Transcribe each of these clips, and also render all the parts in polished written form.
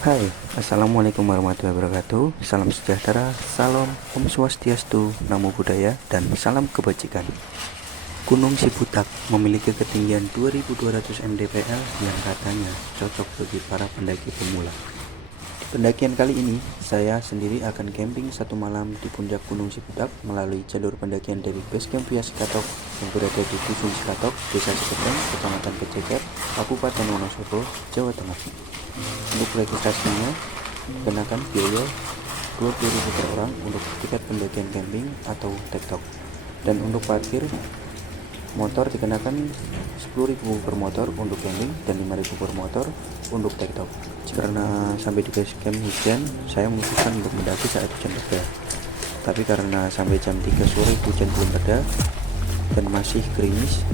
Hai, Assalamualaikum warahmatullahi wabarakatuh. Salam sejahtera, salam Om Swastiastu, Namo Buddhaya, dan salam kebajikan. Gunung Cibutak memiliki ketinggian 2200 mdpl yang katanya cocok bagi para pendaki pemula. Di pendakian kali ini, saya sendiri akan camping satu malam di puncak Gunung Cibutak melalui jalur pendakian dari Basecamp Via Sikatok yang berada di Dusun Sikatok, Desa Ciketeng, Kecamatan Keceker, Kabupaten Wonosobo, Jawa Tengah. Untuk registrasinya, kenakan biaya 20.000 per orang untuk tiket pendakian camping atau tektok. Dan untuk parkir motor dikenakan 10.000 per motor untuk camping dan 5.000 per motor untuk tektok. Karena sampai di base camp hujan, saya memutuskan untuk mendaki saat hujan reda. Tapi karena sampai jam 3 sore hujan belum reda dan masih gerimis,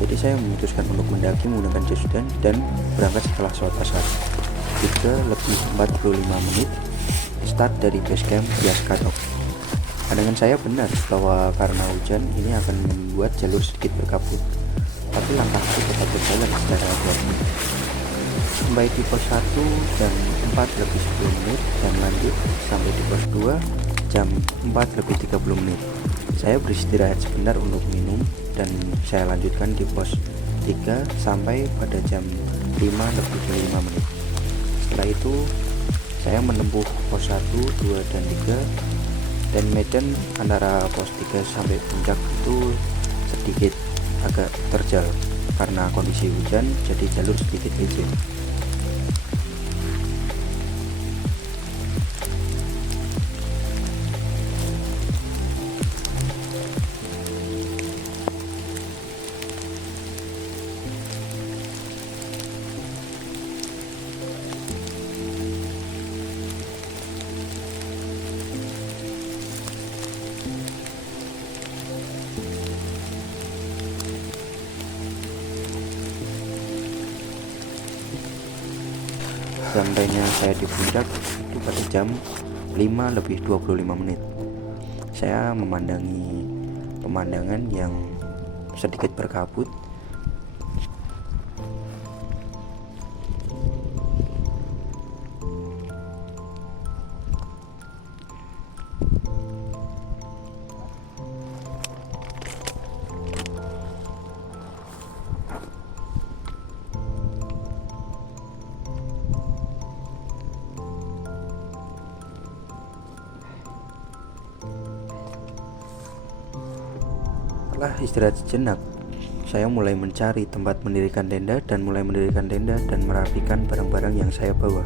jadi saya memutuskan untuk mendaki menggunakan jas hujan dan berangkat setelah sholat asar. 3:45 start dari base camp Via Sikatok. Pandangan saya benar bahwa karena hujan ini akan membuat jalur sedikit berkabut, tapi langkahku tetap berjalan secara hati-hati. Sampai di pos 1 jam 4:10 dan lanjut sampai di pos 2 jam 4:30. Saya beristirahat sebentar untuk minum dan saya lanjutkan di pos 3 sampai pada jam 5:05. Setelah itu saya menempuh pos 1, 2, dan 3, dan medan antara pos 3 sampai puncak itu sedikit agak terjal karena kondisi hujan, jadi jalur sedikit licin. Sampainya saya di puncak itu pada jam 5:25. Saya memandangi pemandangan yang sedikit berkabut. Setelah istirahat sejenak, saya mulai mencari tempat mendirikan tenda dan merapikan barang-barang yang saya bawa.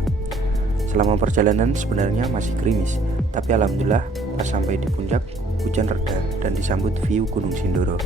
Selama perjalanan sebenarnya masih gerimis, tapi alhamdulillah pas sampai di puncak hujan reda dan disambut view Gunung Sindoro.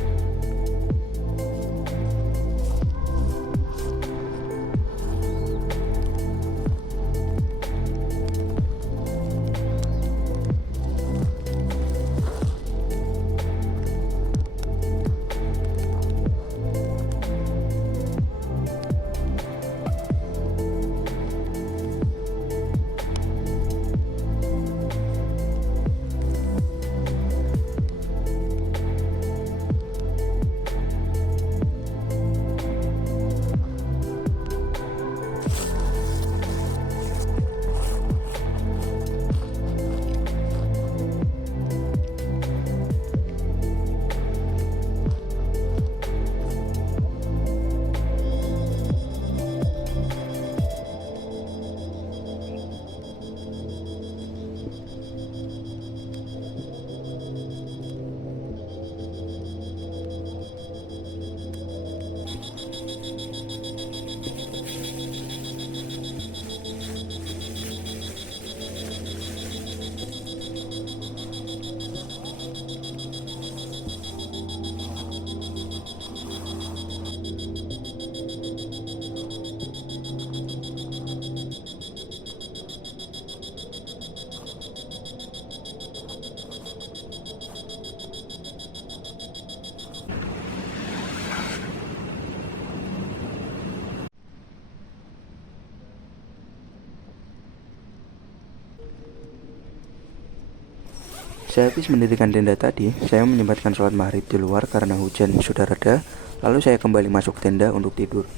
Sehabis mendirikan tenda tadi, saya menyempatkan sholat maghrib di luar karena hujan sudah reda. Lalu saya kembali masuk tenda untuk tidur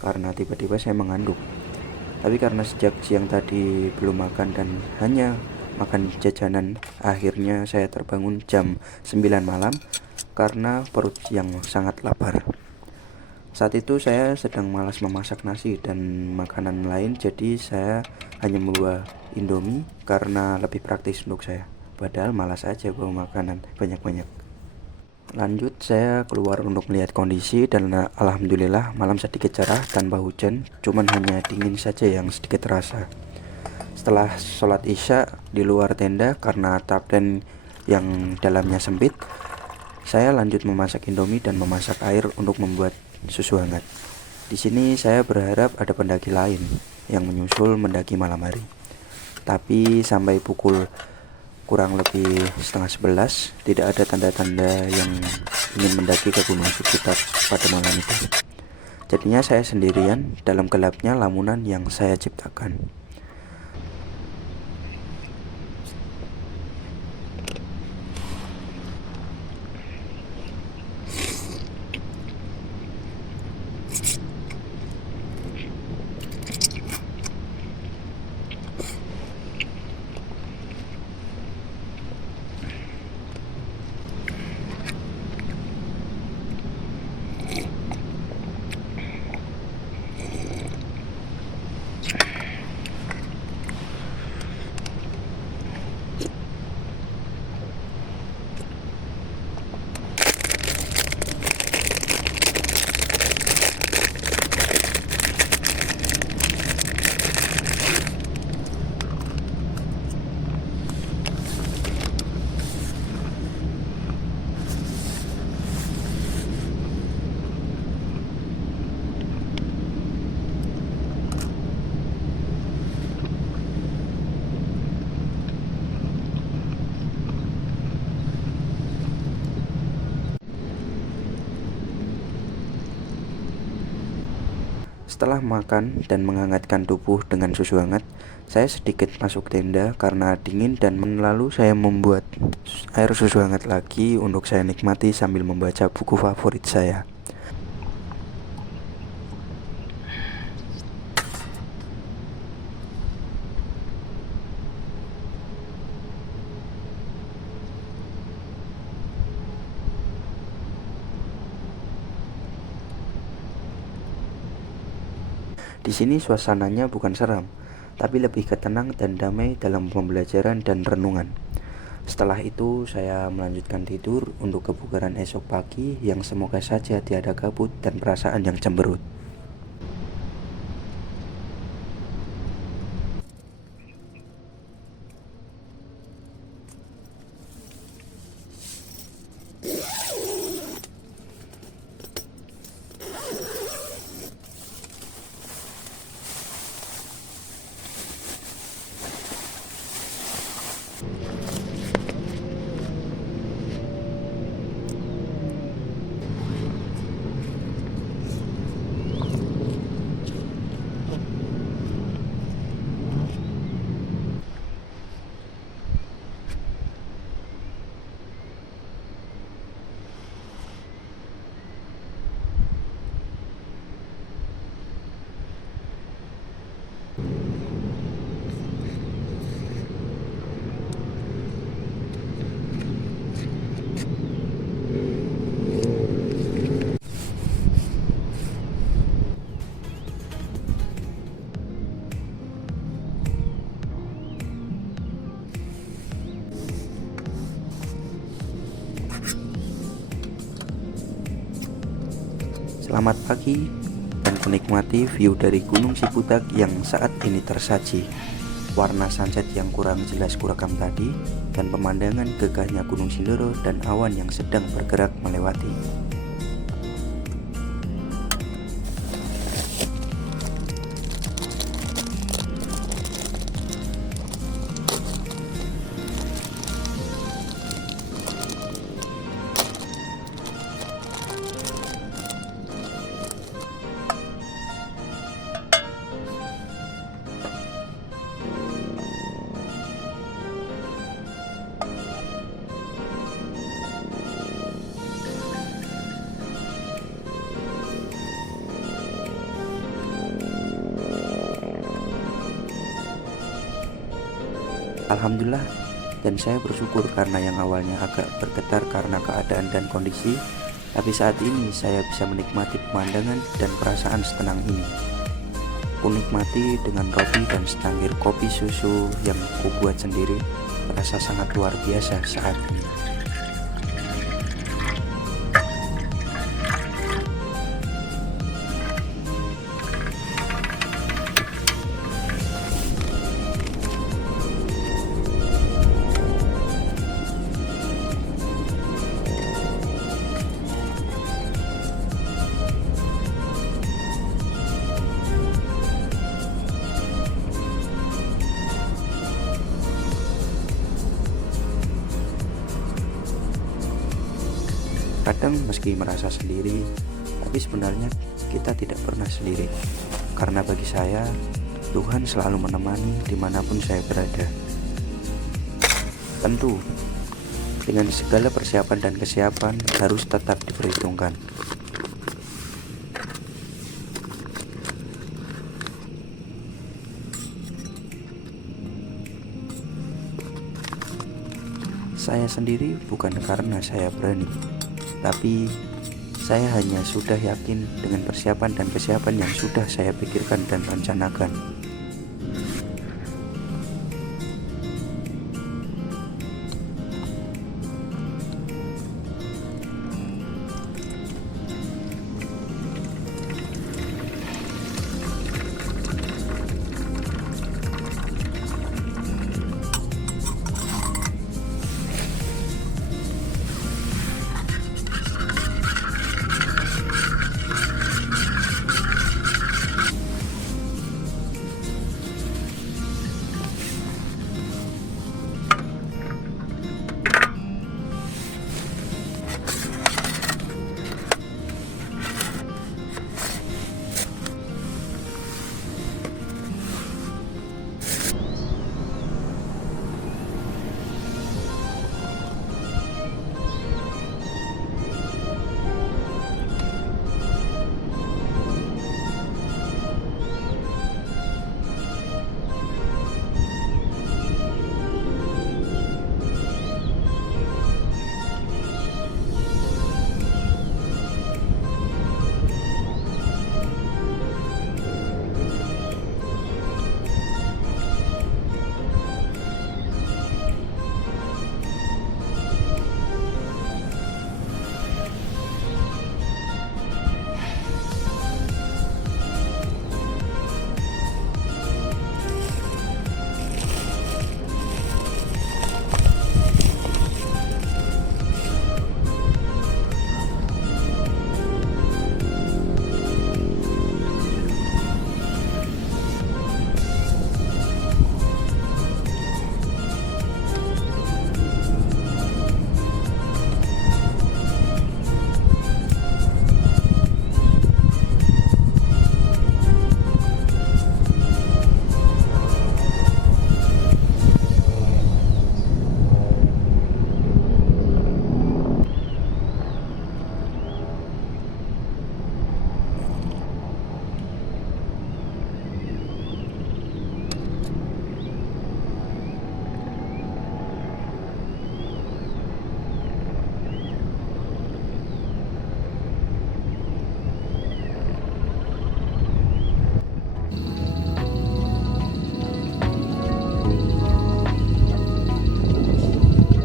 karena tiba-tiba saya mengantuk. Tapi karena sejak siang tadi belum makan dan hanya makan jajanan, akhirnya saya terbangun jam 9 malam karena perut yang sangat lapar. Saat itu saya sedang malas memasak nasi dan makanan lain, jadi saya hanya membawa Indomie karena lebih praktis untuk saya. Padahal malas aja bawa makanan banyak-banyak. Lanjut, saya keluar untuk melihat kondisi dan alhamdulillah malam sedikit cerah tanpa hujan, cuman hanya dingin saja yang sedikit terasa. Setelah sholat isya di luar tenda karena tarplen yang dalamnya sempit, saya lanjut memasak Indomie dan memasak air untuk membuat susu hangat. Di sini saya berharap ada pendaki lain yang menyusul mendaki malam hari. Tapi sampai pukul kurang lebih setengah 11 tidak ada tanda-tanda yang ingin mendaki ke Gunung Ciputat pada malam itu. Jadinya saya sendirian dalam gelapnya lamunan yang saya ciptakan. Setelah makan dan menghangatkan tubuh dengan susu hangat, saya sedikit masuk tenda karena dingin dan lalu saya membuat air susu hangat lagi untuk saya nikmati sambil membaca buku favorit saya. Di sini suasananya bukan seram, tapi lebih ke tenang dan damai dalam pembelajaran dan renungan. Setelah itu saya melanjutkan tidur untuk kebugaran esok pagi yang semoga saja tiada kabut dan perasaan yang cemberut. Selamat pagi dan menikmati view dari Gunung Ciputat yang saat ini tersaji. Warna sunset yang kurang jelas kurekam tadi dan pemandangan gagahnya Gunung Sindoro dan awan yang sedang bergerak melewati. Alhamdulillah, dan saya bersyukur karena yang awalnya agak bergetar karena keadaan dan kondisi, tapi saat ini saya bisa menikmati pemandangan dan perasaan setenang ini. Kunikmati dengan roti dan secangkir kopi susu yang kubuat sendiri, terasa sangat luar biasa saat ini. Kadang meski merasa sendiri, tapi sebenarnya kita tidak pernah sendiri. Karena bagi saya, Tuhan selalu menemani dimanapun saya berada. Tentu, dengan segala persiapan dan kesiapan harus tetap diperhitungkan. Saya sendiri bukan karena saya berani, tapi saya hanya sudah yakin dengan persiapan dan kesiapan yang sudah saya pikirkan dan rencanakan.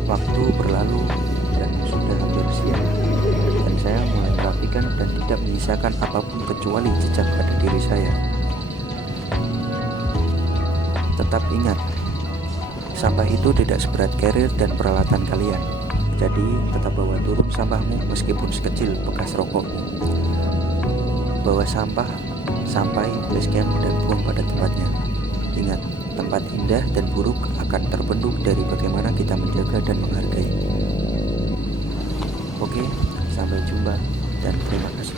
Waktu berlalu dan sudah hampir siang, dan saya mulai merapikan dan tidak menyisakan apapun kecuali jejak pada diri saya. Tetap ingat, sampah itu tidak seberat carrier dan peralatan kalian. Jadi tetap bawa turun sampahmu meskipun sekecil bekas rokokmu. Bawa sampah sampai base camp dan buang pada tempatnya. Ingat, tempat indah dan buruk akan terbentuk dari bagaimana kita menjaga dan menghargai. Oke, sampai jumpa dan terima kasih.